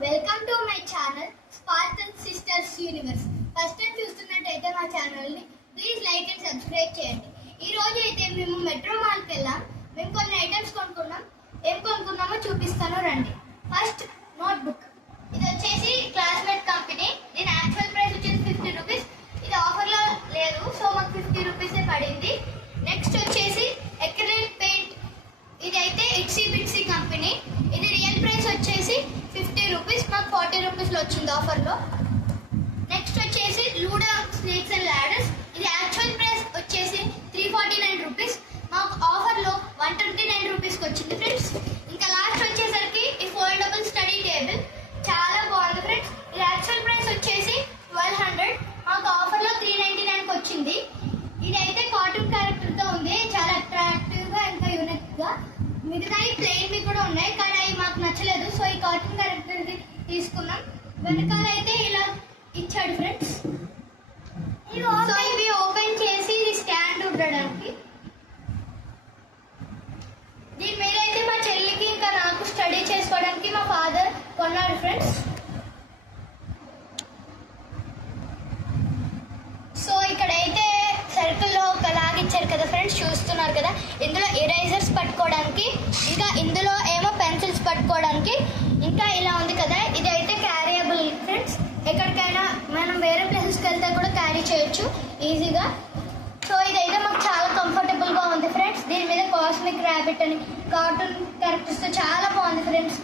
Welcome to my channel Spartan sisters universe. First time చూస్తున్నట్టయితే మా ఛానల్ని ప్లీజ్ లైక్ అండ్ సబ్స్క్రైబ్ చేయండి. ఈ రోజు అయితే మేము మెట్రో మాల్కి వెళ్ళాం. మేము కొన్ని ఐటమ్స్ కొనుక్కున్నాం. ఏం కొనుక్కున్నామో చూపిస్తాను రండి. First notebook. ఇది వచ్చేసి క్లాస్మేట్ కంపెనీ. దీని యాక్చువల్ ప్రైస్ వచ్చేసి 50 రూపీస్. ఇది ఆఫర్లో లేదు, సో మాకు 50 రూపీసే పడింది. నెక్స్ట్ వచ్చేసి ఎక్రిలిక్ పెయింట్. ఇది అయితే ఇట్సీ బిట్సీ కంపెనీ. ఇది రియల్ ప్రైస్ వచ్చేసి 50 రూపీస్, మాకు 40 రూపీస్లో వచ్చింది ఆఫర్లో. నెక్స్ట్ వచ్చేసి లూడో స్నేక్స్ అండ్ ల్యాడర్స్. ఇది యాక్చువల్ ప్రైస్ వచ్చేసి 349 రూపీస్, మాకు ఆఫర్లో 129 రూపీస్కి వచ్చింది ఫ్రెండ్స్. ఇంకా లాస్ట్ వచ్చేసరికి ఈ ఫోల్డబుల్ స్టడీ టేబుల్ చాలా బాగుంది ఫ్రెండ్స్. ఇది యాక్చువల్ ప్రైస్ వచ్చేసి 1200, మాకు ఆఫర్లో 399కి వచ్చింది. ఇది అయితే కార్టూన్ క్యారెక్టర్తో ఉంది, చాలా అట్రాక్టివ్గా ఇంకా యూనిక్గా. మిగతాయి ప్లెయిన్వి కూడా ఉన్నాయి, కానీ అవి మాకు నచ్చలేదు, సో ఈ కార్టూన్ క్యారెక్టర్ది తీసుకున్నాం. వెనకాల అయితే ఇలా ఇచ్చాడు ఫ్రెండ్స్. సో ఇవి ఓపెన్ చేసి ఇది స్టాండ్ ఉండడానికి. దీని మీద అయితే మా చెల్లికి ఇంకా నాకు స్టడీ చేసుకోవడానికి మా ఫాదర్ కొన్నాడు ఫ్రెండ్స్. సో ఇక్కడైతే సర్కిల్లో ఒక లాగిచ్చారు కదా ఫ్రెండ్స్, చూస్తున్నారు కదా. ఇందులో ఎరేజర్స్ పట్టుకోవడానికి, ఇంకా ఇందులో ఏమో పెన్సిల్స్ పట్టుకోవడానికి, ఇంకా ఇలా ఉంది కదా. ఇది అయితే క్యారియబుల్ ఫ్రెండ్స్. ఎక్కడికైనా మనం వేరే ప్లేసెస్కి వెళ్తే కూడా క్యారీ చేయొచ్చు ఈజీగా. సో ఇదైతే మాకు చాలా కంఫర్టబుల్గా ఉంది ఫ్రెండ్స్. దీని మీద కాస్మిక్ ర్యాబిట్ అని కార్టూన్ క్యారెక్టర్స్తో చాలా బాగుంది ఫ్రెండ్స్.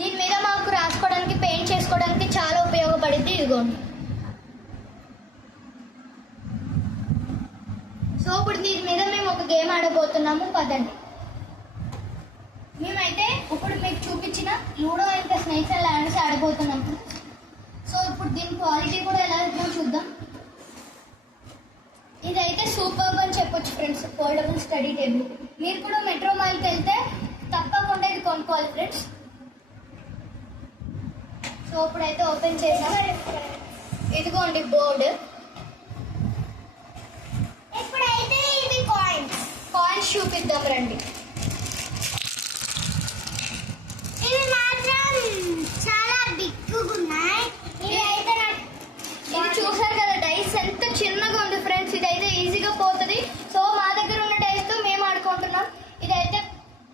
దీని మీద మాకు రాసుకోవడానికి, పెయింట్ చేసుకోవడానికి చాలా ఉపయోగపడింది. ఇదిగోండి. సో ఇప్పుడు దీని మీద మేము ఒక గేమ్ ఆడబోతున్నాము, పదండి. మేమైతే ఇప్పుడు మీకు చూపించిన లూడో ఇంకా స్నేక్స్ అండ్ ల్యాడర్స్ ఆడబోతున్నాం. సో ఇప్పుడు దీని క్వాలిటీ కూడా ఎలా ఉందో చూద్దాం. ఇదైతే సూపర్బ్ అని చెప్పొచ్చు ఫ్రెండ్స్, ఫోల్డబుల్ స్టడీ టేబుల్. మీరు కూడా మెట్రో మాల్కి వెళ్తే తప్పకుండా ఇది కొనుక్కోవాలి ఫ్రెండ్స్. సో ఇప్పుడైతే ఓపెన్ చేసాం. ఇదిగోండి బోర్డు. ఇప్పుడైతే ఇది కాయిన్స్ చూపిద్దాం రండి. ఇవి మాత్రం చాలా బిగ్గా ఉన్నాయి. ఇది చూసారు కదా, డైస్ ఎంత చిన్నగా ఉంది ఫ్రెండ్స్. ఇదైతే ఈజీగా పోతుంది. సో మా దగ్గర ఉన్న డైస్తో మేము ఆడుకుంటున్నాం. ఇదైతే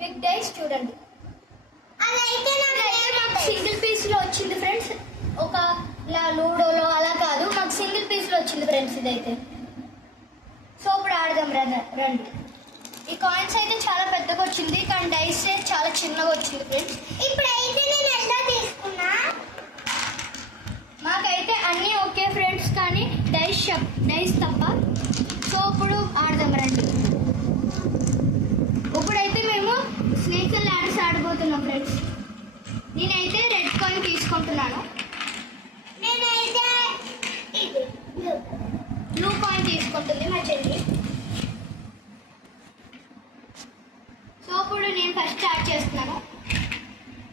బిగ్ డైస్ చూడండి. అదైతే మాకు సింగిల్ పీస్లో వచ్చింది ఫ్రెండ్స్. ఒక లూడోలో అలా కాదు, మాకు సింగిల్ పీస్లో వచ్చింది ఫ్రెండ్స్ ఇదైతే. సో ఇప్పుడు ఆడదాం రండి. ఈ కాయిన్స్ అయితే చాలా పెద్దగా వచ్చింది, కానీ డైస్ చాలా చిన్నగా వచ్చింది ఫ్రెండ్స్. ఇప్పుడైతే నేను ఎలా తీసుకున్నా, మాకైతే అన్నీ ఓకే ఫ్రెండ్స్, కానీ డైస్ తప్ప. సో ఇప్పుడు ఆడదాం రండి. ఇప్పుడైతే మేము స్నేక్స్ అండ్ ల్యాడర్స్ ఆడబోతున్నాం ఫ్రెండ్స్. నేనైతే రెడ్ కాయిన్ తీసుకుంటున్నాను. నేనైతే బ్లూ కాయిన్ తీసుకుంటుంది మా చెల్లి. సో ఇప్పుడు నేను ఫస్ట్ స్టార్ట్ చేస్తున్నాను.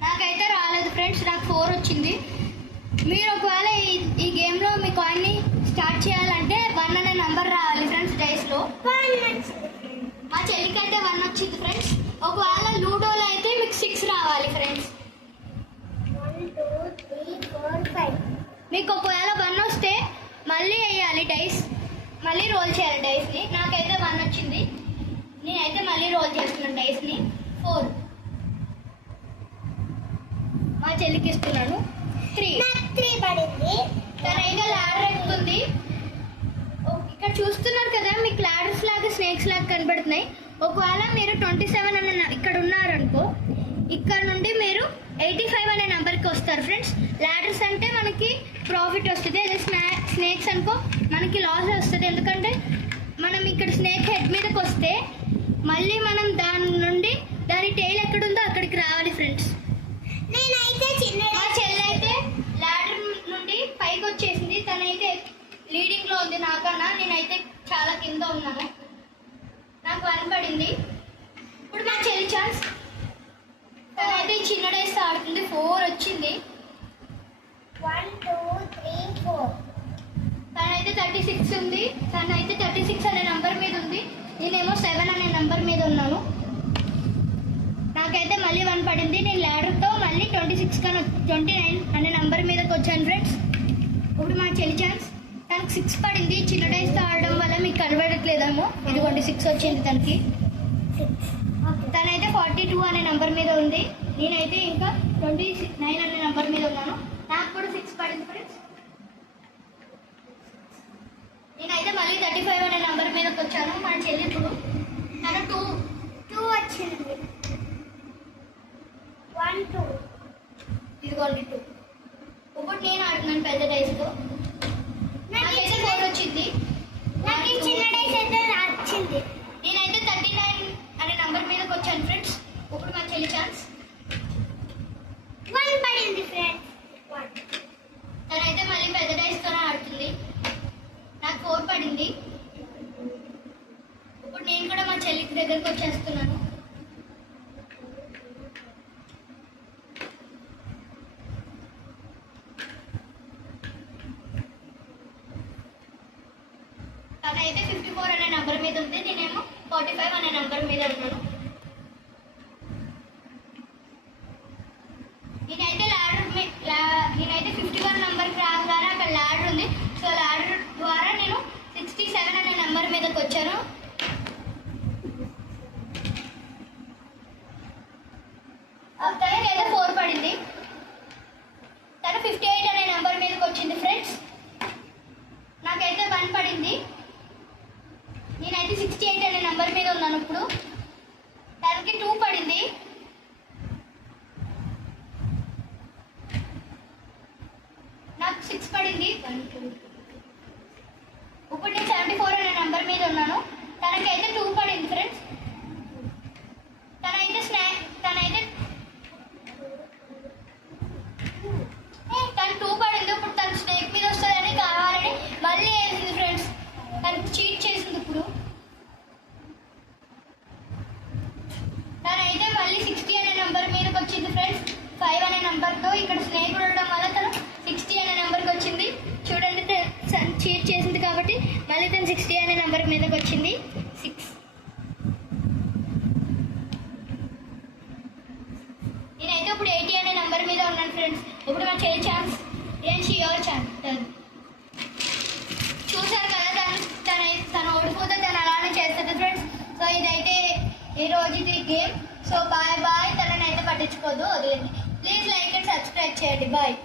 నాకైతే రాలేదు ఫ్రెండ్స్, నాకు 4 వచ్చింది. మీరు ఒకవేళ ఈ గేమ్లో మీ కాయిన్ని స్టార్ట్ చేయాలంటే 1 అనే నెంబర్ రావాలి ఫ్రెండ్స్. డైస్లో మా చెల్లికి అయితే 1 వచ్చింది ఫ్రెండ్స్. ఒకవేళ లూడోలో అయితే మీకు 6 రావాలి ఫ్రెండ్స్. 1 2 3 4 5. మీకు ఒకవేళ 1 వస్తే మళ్ళీ వేయాలి డైస్, మళ్ళీ రోల్ చేయాలి డైస్ని. నాకైతే 1 వచ్చింది, నేనైతే మళ్ళీ రోల్ చేస్తున్నాను డైస్ని. 4 మా చెల్లికి ఇస్తున్నాను. 3 పడింది. తనైతే ల్యాడర్ ఎక్కుతుంది. ఇక్కడ చూస్తున్నారు కదా, మీకు ల్యాడర్స్ లాగా స్నేక్స్ లాగా కనబడుతున్నాయి. ఒకవేళ మీరు 27 అనే ఇక్కడ ఉన్నారనుకో, ఇక్కడ నుండి మీరు 85 అనే నెంబర్కి వస్తారు ఫ్రెండ్స్. ల్యాడర్స్ అంటే మనకి ప్రాఫిట్ వస్తుంది, అదే స్నేక్స్ అనుకో మనకి లాస్ వస్తుంది. ఎందుకంటే మనం ఇక్కడ స్నేక్ హెడ్ మీదకి వస్తే మళ్ళీ మనం దాని నుండి దాని టైల్ ఎక్కడుందో అక్కడికి రావాలి ఫ్రెండ్స్. నేనైతే మా చెల్లి అయితే ల్యాడర్ నుండి పైకి వచ్చేసింది. తనైతే లీడింగ్లో ఉంది నాకన్నా, నేనైతే చాలా కింద ఉన్నాను. నాకు 1 పడింది. ఇప్పుడు మా చెల్లి ఛాన్స్. తనైతే చిన్న డైస్ ఆడుతుంది. 4 వచ్చింది. 1 2 3 4. తనైతే 36 ఉంది. తనైతే 36 అనే నెంబర్ మీద ఉంది. నేనేమో 7 అనే నెంబర్ మీద ఉన్నాను. నాకైతే మళ్ళీ 1 పడింది. నేను ల్యాడర్తో మళ్ళీ 26 29 తనకు 6 పడింది. చిన్న డైస్తో ఆడడం వల్ల మీకు కనబడట్లేదేమో. ఇదిగోండి 6 వచ్చింది తనకి. తనైతే 42 అనే నెంబర్ మీద ఉంది. నేనైతే ఇంకా 29 అనే నెంబర్ మీద ఉన్నాను. నాకు కూడా 6 పడింది ఫ్రెండ్స్. నేనైతే మళ్ళీ 35 అనే నెంబర్ మీదకి వచ్చాను. మన చెల్లి ఇప్పుడు తను 2 వచ్చింది. 1 2 ఇదిగోండి 2. ఇప్పుడు నేను ఆడుతున్నాను పెద్ద డైస్తో. నాకైతే 4 వచ్చింది. నాకు చిన్న డైస్ అయితే వచ్చింది. నేనైతే 39 అనే నెంబర్ మీదకి వచ్చాను ఫ్రెండ్స్. ఇప్పుడు మా చెల్లి ఛాన్స్. 1 పడింది ఫ్రెండ్స్. 1 తనైతే మళ్ళీ పెద్ద డైస్తోనే ఆడుతుంది. నాకు 4 పడింది. ఇప్పుడు నేను కూడా మా చెల్లికి దగ్గరికి వచ్చేస్తున్నాను. తనైతే 54 అనే నెంబర్ మీద ఉంది. నేనేమో 45 అనే నెంబర్ మీద ఉన్నాను. నేనైతే 51 నెంబర్కి రాగానే అక్కడ ల్యాడర్ ఉంది. సో ల్యాడర్ ద్వారా నేను 67 అనే నెంబర్ మీదకి వచ్చాను. తనకైతే 4 పడింది. తను 58 అనే నెంబర్ మీదకి వచ్చింది ఫ్రెండ్స్. నాకైతే 1 పడింది. నేనైతే 68 అనే నెంబర్ మీద ఉన్నాను ఇప్పుడు. తనకి 2 పడింది. నాకు 6 పడింది. ఇప్పుడు నేను 74 అనే నెంబర్ మీద ఉన్నాను. తనకైతే 2 పడింది ఫ్రెండ్స్. తనైతే తను 2 పడింది. ఇప్పుడు తను స్నేక్ మీద వస్తుందని కావాలని మళ్ళీ వేసింది ఫ్రెండ్స్. తనకు చీట్ చేసింది. ఇప్పుడు తనైతే మళ్ళీ 60 అనే నెంబర్ మీదకి వచ్చింది ఫ్రెండ్స్. 5 అనే నెంబర్తో ఇక్కడ స్నేక్ ఉండడం వల్ల తను 60 అనే నెంబర్కి వచ్చింది. చూడండి చీట్ చేసింది కాబట్టి మళ్ళీ తను 60 అనే నెంబర్ మీదకి వచ్చింది. 6 నేనైతే ఇప్పుడు 80 అనే నెంబర్ మీద ఉన్నాను ఫ్రెండ్స్. ఇప్పుడు మా చెల్లి ఛాన్స్. Your chance. చూసారు కదా తను ఓడిపోతే తను అలానే చేస్తుంది ఫ్రెండ్స్. సో ఇదైతే ఈ రోజుది గేమ్. So bye bye. తనని అయితే పట్టించుకోదు, వదిలేండి. ప్లీజ్ లైక్ అండ్ సబ్స్క్రైబ్ చేయండి. బాయ్.